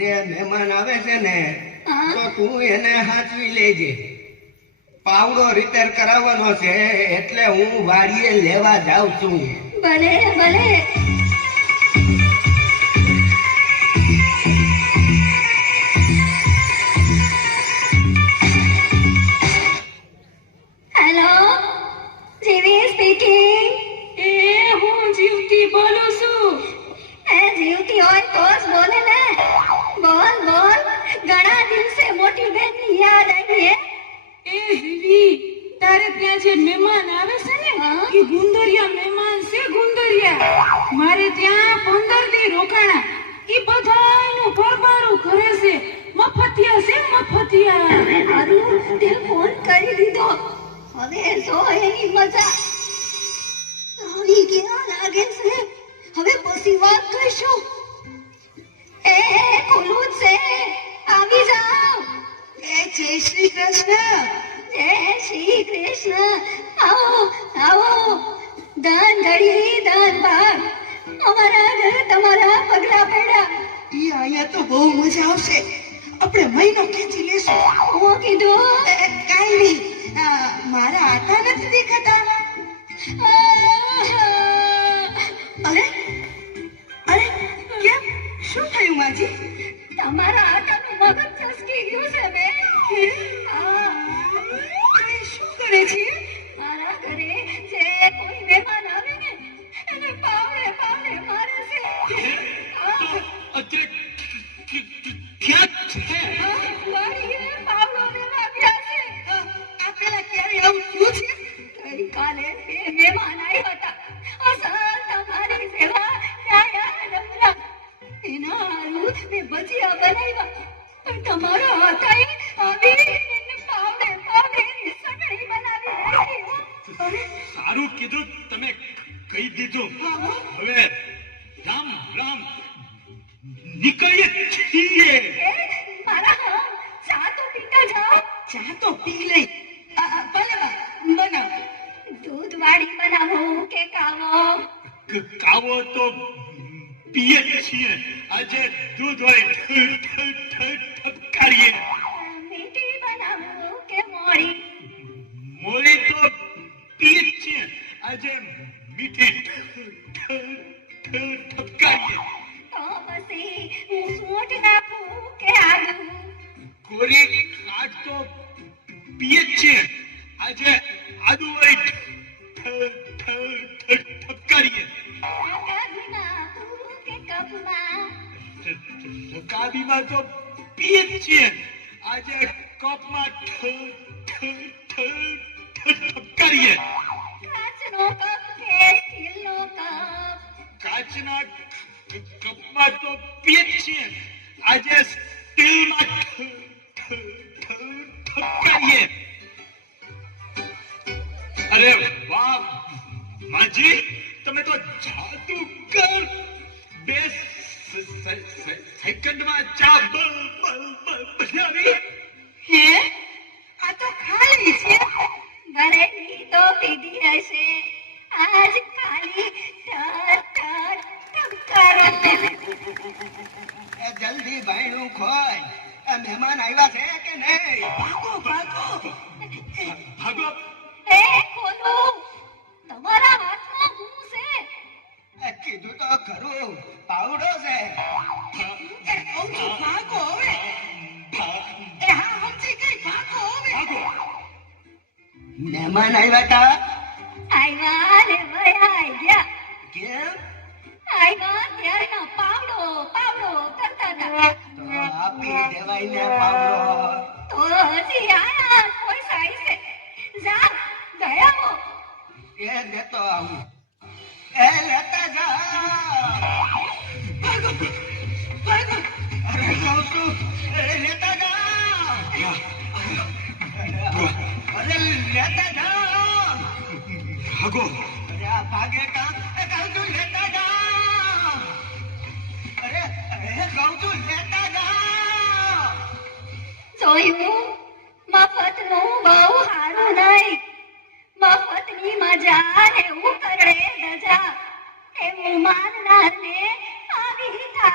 ઘરે મહેમાન આવે છે ને તો તું એને સાચવી લેજે. પાવડો રિપેર કરાવવાનો છે એટલે હું વાડીએ લેવા જાઉં છું. ભલે ભલે. હેલો, જીવી સ્પીકિંગ. હું જીવતી બોલું છું. જીવતી હોય તો જ બોલે ને. બોલ બોલ. ઘણા દિવસે મોટી બેનની યાદ આવી હે. જીવી, તારે ત્યાં જે મહેમાન આવે છે ને એ ગુંદરિયા મહેમાન છે. ગુંદરિયા મારે ત્યાં 15 દી રોકાણા. એ બધાનું પરબારું કરે છે. મફતિયા છે મફતિયા. મારું તે ફોન કરી દીધો. હવે જો એની મજા આવી કેવા લાગે છે. હવે પછી વાત કરશું. એ ખુલ્લું છે, આવી જાઓ. જય શ્રી કૃષ્ણ. જય શ્રી કૃષ્ણ. આવો આવો. ધન ધડી ધન ભાગ. અમારા ઘરે તમારા પગલા પડ્યા. ઈ અહીંયા તો બહુ મજા આવશે. આપણે મહિનો ખેંચી લેશું. હું કીધું કાઈ નહીં. મારા આટા નથી દેખાતા. અરે અરે કેમ, શું થયું માજી? તમારા આટાનું મગજ ચસકી ગયું છે બે. શું કરે છે? મારા ઘરે જે કોઈ મહેમાન આવે ને એને પાવડે પાવડે મારે છે. વાડીએ પાવડો લેવા ગયા છે. આ પેલા ક્યારે આવું થયું છે? ગઈકાલે બે મહેમાન આવ્યા હતા. અસલ તમારી સેવા ન્યાયા નમ્ર. એના હારું મેં ભજીયા બનાવ્યા. પણ તમારા હાથે આવી પાવડે પાવડે સગડી બનાવી નાખી. સારું કીધું તમે કહી દીધું. હવે રામ રામ નીકળીએ છીએ. મારા ચા તો પીતા જાઓ. ચા તો પી લઈ. ભલે બા, બનાવ. દૂધ વાળી બનાવો કે કાવો? કાવો તો પીએ જ છીએ. આજે દૂધ વાળી ઠપકારીએ. મીઠી બનાવો કે મોળી? મોળી તો પીએ જ છીએ. આજે મીઠી ઠપકારીએ. તો પછી હું સૂંઠ નાખું કે આદુ? કોરી ખાટ તો પીએ જ છીએ. આજે આદુ વાળી ઠપકારીએ. કાઢી નાખું કે કપમાં? કાબીમાં તો પીએ જ છીએ. આજે કપમાં ઠપકારીએ. કાચનો કપ કે સ્ટીલનો કપ? કાચના કપમાં તો પીએ જ છીએ. આજે સ્ટીલમાં ઠપકારીએ. અરે વાહ માજી, તમે તો જાદુગર. 2 સેકન્ડમાં ચા બનાવી. હે, આ તો ખાલી છે. ભરેલી તો પીધી હશે. આજ ખાલી ટકટકારો. જલ્દી ભાઈનું ખોય. મહેમાન આવ્યા છે કે નહીં? ભાગો ભાગો. ભાગો. એ ખોલો. તમારા હાથમાં શું છે? કીધું તો ખરું, પાવડો છે. એ કહું છું ભાગો હવે. એ હા, સમજી ગઈ. ભાગો હવે. ભાગો. મહેમાન આવ્યા તા? આવ્યા ને વયા ગયા. કેમ? આવ્યા ત્યારનો પાવડો પાવડો કરતા હતા. તો આપી દેવાય ને પાવડો. તો હજી આયા કોઈ સાઈ છે. જા ગયા હો. એ દેતો આવું. એ લેતા જા. ભાગો ભાગો. અરે કહું છું, એ લેતા જા. અરે લેતા જા. ભાગો. અરે આ ભાગે કા? એ કહું છું લેતા જા. અરે કહું છું લેતા જા. જોયું, મફતનું બહુ સારું નહીં. મફતની મજા ને ઉકરડે ધજા. એવું માનનારને આવી થાય.